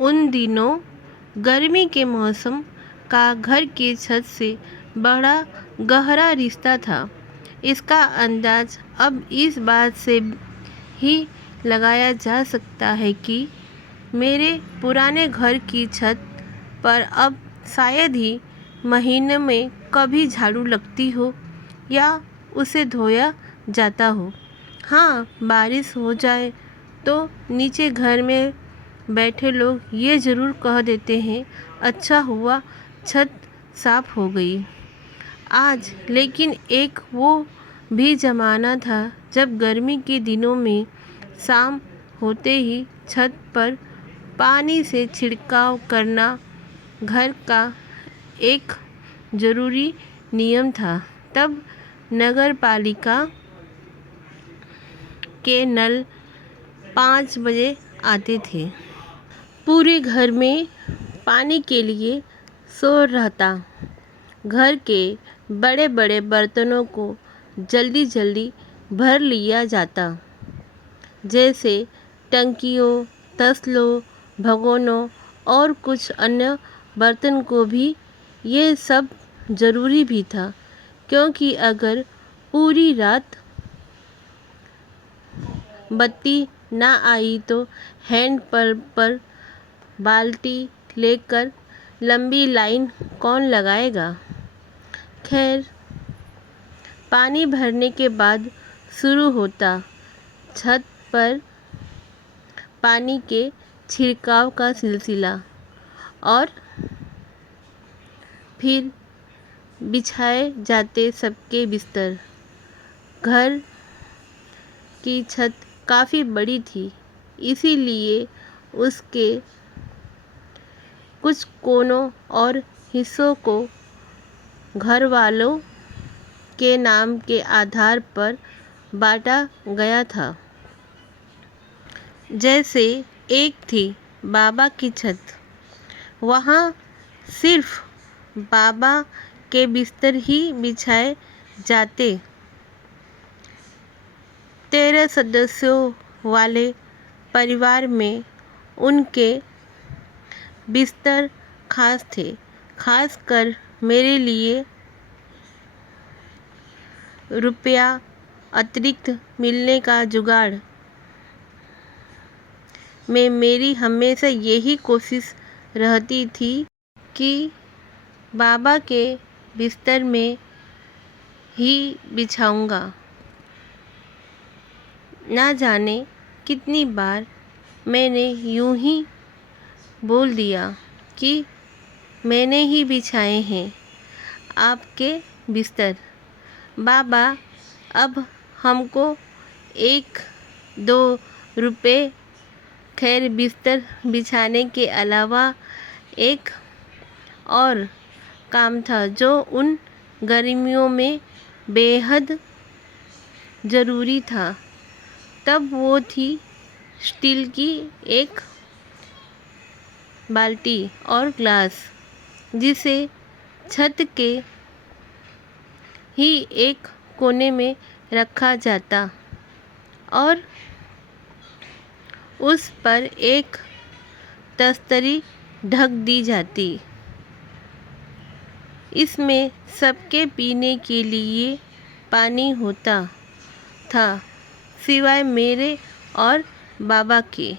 उन दिनों गर्मी के मौसम का घर की छत से बड़ा गहरा रिश्ता था। इसका अंदाज अब इस बात से ही लगाया जा सकता है कि मेरे पुराने घर की छत पर अब शायद ही महीने में कभी झाड़ू लगती हो या उसे धोया जाता हो। हाँ, बारिश हो जाए तो नीचे घर में बैठे लोग ये ज़रूर कह देते हैं, अच्छा हुआ छत साफ हो गई आज। लेकिन एक वो भी ज़माना था जब गर्मी के दिनों में शाम होते ही छत पर पानी से छिड़काव करना घर का एक ज़रूरी नियम था। तब नगर पालिका के नल 5 बजे आते थे। पूरे घर में पानी के लिए शोर रहता। घर के बड़े बड़े बर्तनों को जल्दी जल्दी भर लिया जाता, जैसे टंकियों, तसलों, भगोनों और कुछ अन्य बर्तन को भी। ये सब ज़रूरी भी था, क्योंकि अगर पूरी रात बत्ती ना आई तो हैंडपंप पर बाल्टी लेकर लंबी लाइन कौन लगाएगा। खैर, पानी भरने के बाद शुरू होता छत पर पानी के छिड़काव का सिलसिला, और फिर बिछाए जाते सबके बिस्तर। घर की छत काफ़ी बड़ी थी, इसीलिए उसके कुछ कोनों और हिस्सों को घर वालों के नाम के आधार पर बांटा गया था। जैसे एक थी बाबा की छत, वहाँ सिर्फ बाबा के बिस्तर ही बिछाए जाते। 13 सदस्यों वाले परिवार में उनके बिस्तर खास थे। खासकर मेरे लिए रुपया अतिरिक्त मिलने का जुगाड़ में मेरी हमेशा यही कोशिश रहती थी कि बाबा के बिस्तर में ही बिछाऊंगा। ना जाने कितनी बार मैंने यूं ही बोल दिया कि मैंने ही बिछाए हैं आपके बिस्तर बाबा। अब हमको 1-2 रुपए। खैर, बिस्तर बिछाने के अलावा एक और काम था जो उन गर्मियों में बेहद ज़रूरी था। तब वो थी स्टील की एक बाल्टी और ग्लास, जिसे छत के ही एक कोने में रखा जाता और उस पर एक तस्तरी ढक दी जाती। इसमें सबके पीने के लिए पानी होता था, सिवाय मेरे और बाबा के।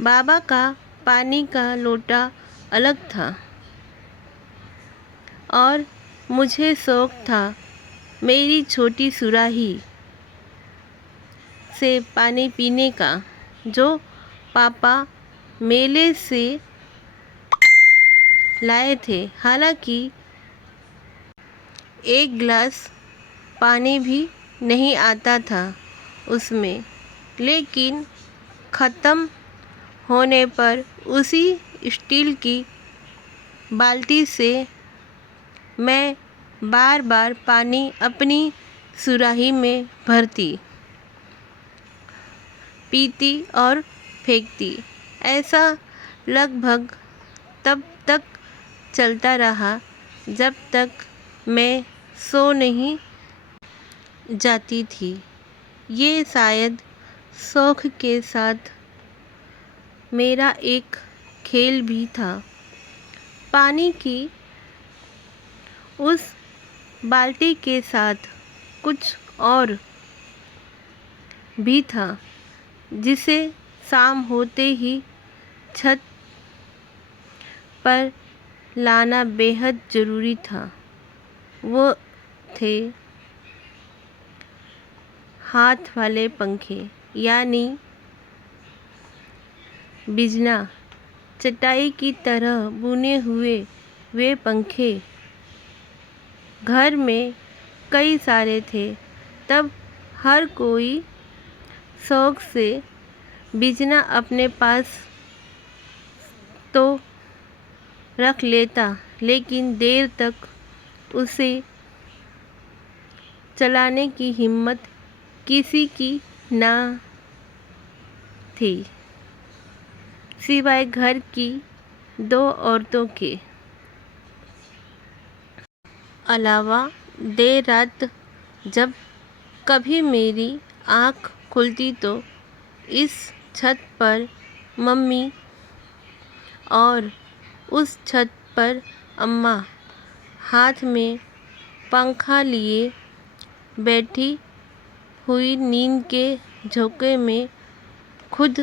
बाबा का पानी का लोटा अलग था, और मुझे शौक था मेरी छोटी सुराही से पानी पीने का, जो पापा मेले से लाए थे। हालांकि एक गिलास पानी भी नहीं आता था उसमें, लेकिन ख़त्म होने पर उसी स्टील की बाल्टी से मैं बार बार पानी अपनी सुराही में भरती, पीती और फेंकती। ऐसा लगभग तब तक चलता रहा जब तक मैं सो नहीं जाती थी। ये शायद शौक के साथ मेरा एक खेल भी था। पानी की उस बाल्टी के साथ कुछ और भी था जिसे शाम होते ही छत पर लाना बेहद ज़रूरी था। वो थे हाथ वाले पंखे, यानी बिजना चटाई की तरह बुने हुए वे पंखे। घर में कई सारे थे। तब हर कोई शौक से बिजना अपने पास तो रख लेता, लेकिन देर तक उसे चलाने की हिम्मत किसी की ना थी, सिवाय घर की दो औरतों के अलावा। देर रात जब कभी मेरी आँख खुलती तो इस छत पर मम्मी और उस छत पर अम्मा हाथ में पंखा लिए बैठी हुई नींद के झोंके में खुद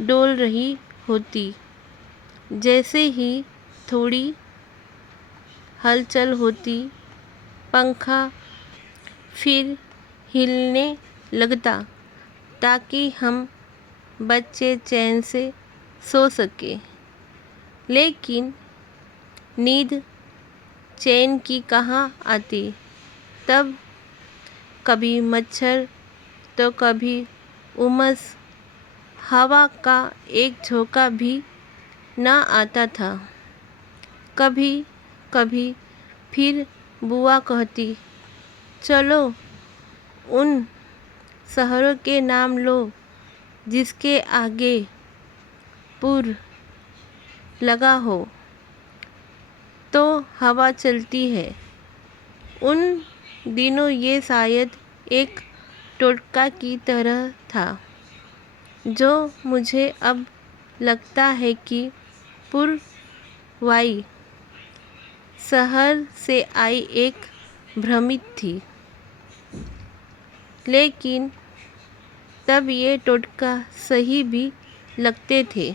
डोल रही होती। जैसे ही थोड़ी हलचल होती, पंखा फिर हिलने लगता ताकि हम बच्चे चैन से सो सके। लेकिन नींद चैन की कहाँ आती। तब कभी मच्छर तो कभी उमस, हवा का एक झोंका भी ना आता था। कभी कभी फिर बुआ कहती, चलो उन शहरों के नाम लो जिसके आगे पुर लगा हो तो हवा चलती है। उन दिनों ये शायद एक टोटका की तरह था, जो मुझे अब लगता है कि पुरवाई शहर से आई एक भ्रमित थी। लेकिन तब ये टोटका सही भी लगते थे,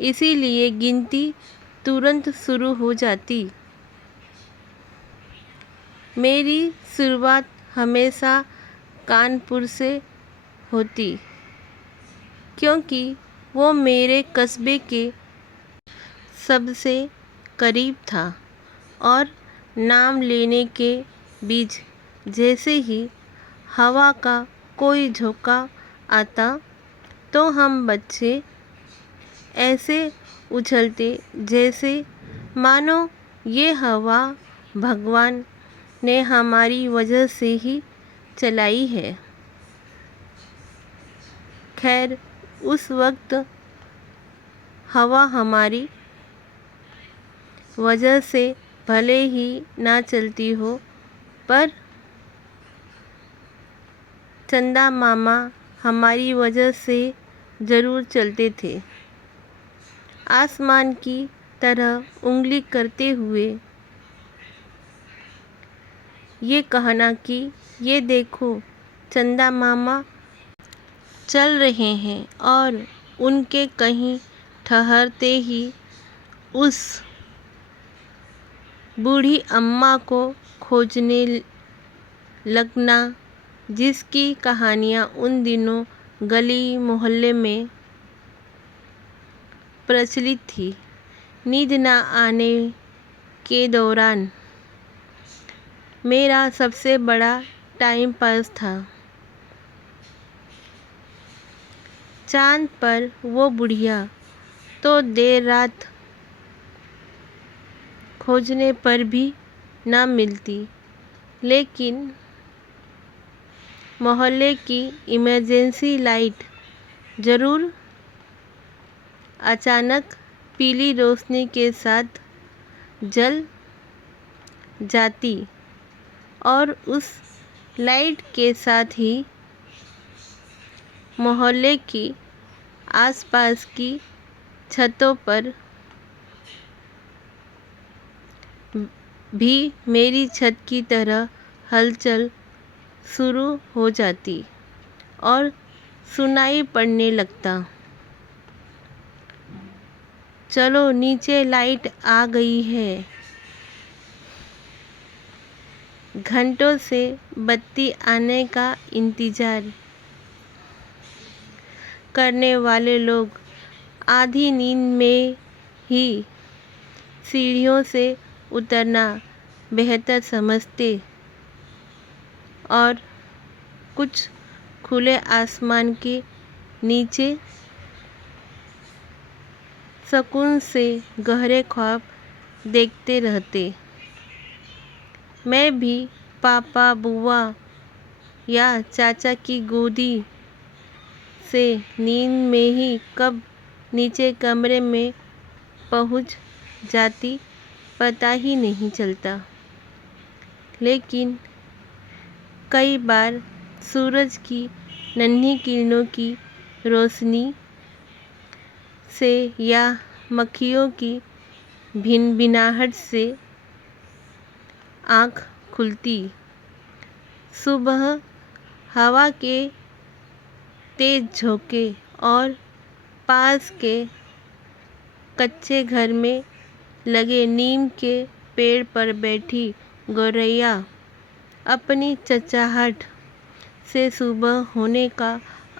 इसीलिए गिनती तुरंत शुरू हो जाती। मेरी शुरुआत हमेशा कानपुर से होती, क्योंकि वो मेरे कस्बे के सबसे करीब था और नाम लेने के बीच जैसे ही हवा का कोई झोंका आता तो हम बच्चे ऐसे उछलते जैसे मानो ये हवा भगवान ने हमारी वजह से ही चलाई है। खैर, उस वक्त हवा हमारी वजह से भले ही ना चलती हो, पर चंदा मामा हमारी वजह से ज़रूर चलते थे। आसमान की तरह उंगली करते हुए ये कहना कि ये देखो चंदा मामा चल रहे हैं, और उनके कहीं ठहरते ही उस बूढ़ी अम्मा को खोजने लगना, जिसकी कहानियाँ उन दिनों गली मोहल्ले में प्रचलित थी। नींद न आने के दौरान मेरा सबसे बड़ा टाइम पास था। चांद पर वो बुढ़िया तो देर रात खोजने पर भी ना मिलती, लेकिन मोहल्ले की इमरजेंसी लाइट ज़रूर अचानक पीली रोशनी के साथ जल जाती, और उस लाइट के साथ ही मोहल्ले की आसपास की छतों पर भी मेरी छत की तरह हलचल शुरू हो जाती और सुनाई पड़ने लगता, चलो नीचे लाइट आ गई है। घंटों से बत्ती आने का इंतज़ार करने वाले लोग आधी नींद में ही सीढ़ियों से उतरना बेहतर समझते और कुछ खुले आसमान के नीचे सुकून से गहरे ख्वाब देखते रहते। मैं भी पापा, बुआ या चाचा की गोदी से नींद में ही कब नीचे कमरे में पहुंच जाती पता ही नहीं चलता। लेकिन कई बार सूरज की नन्ही किरणों की रोशनी से या मक्खियों की भिनभिनाहट से आँख खुलती। सुबह हवा के तेज झोंके और पास के कच्चे घर में लगे नीम के पेड़ पर बैठी गौरैया अपनी चहचहाहट से सुबह होने का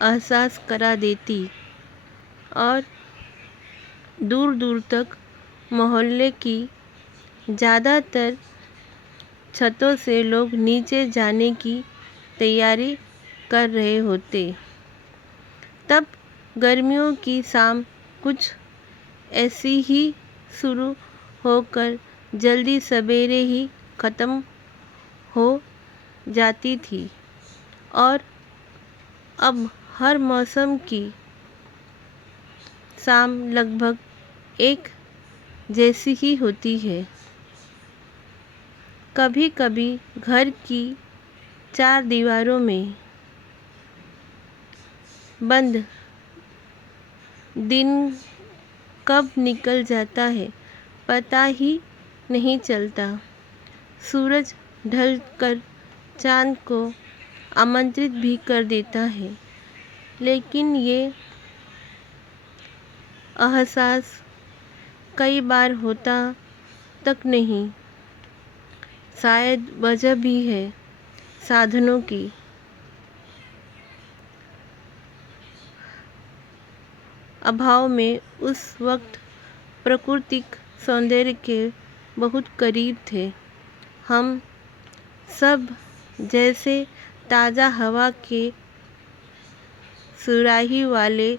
एहसास करा देती और दूर दूर तक मोहल्ले की ज़्यादातर छतों से लोग नीचे जाने की तैयारी कर रहे होते। तब गर्मियों की शाम कुछ ऐसी ही शुरू होकर जल्दी सवेरे ही ख़त्म हो जाती थी और अब हर मौसम की शाम लगभग एक जैसी ही होती है। कभी कभी घर की चार दीवारों में बंद दिन कब निकल जाता है पता ही नहीं चलता। सूरज ढलकर चाँद को आमंत्रित भी कर देता है, लेकिन ये एहसास कई बार होता तक नहीं। शायद वजह भी है साधनों की। अभाव में उस वक्त प्राकृतिक सौंदर्य के बहुत करीब थे। हम सब जैसे ताज़ा हवा के सुराही वाले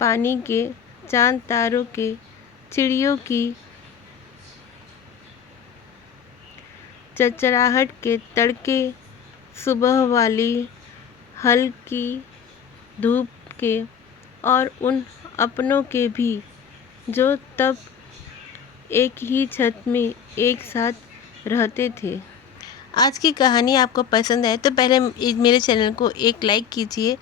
पानी के चांद तारों के चिड़ियों की चरचराहट के तड़के सुबह वाली हल्की धूप के और उन अपनों के भी जो तब एक ही छत में एक साथ रहते थे। आज की कहानी आपको पसंद आए तो पहले मेरे चैनल को एक लाइक कीजिए,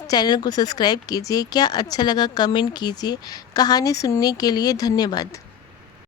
चैनल को सब्सक्राइब कीजिए। क्या अच्छा लगा कमेंट कीजिए। कहानी सुनने के लिए धन्यवाद।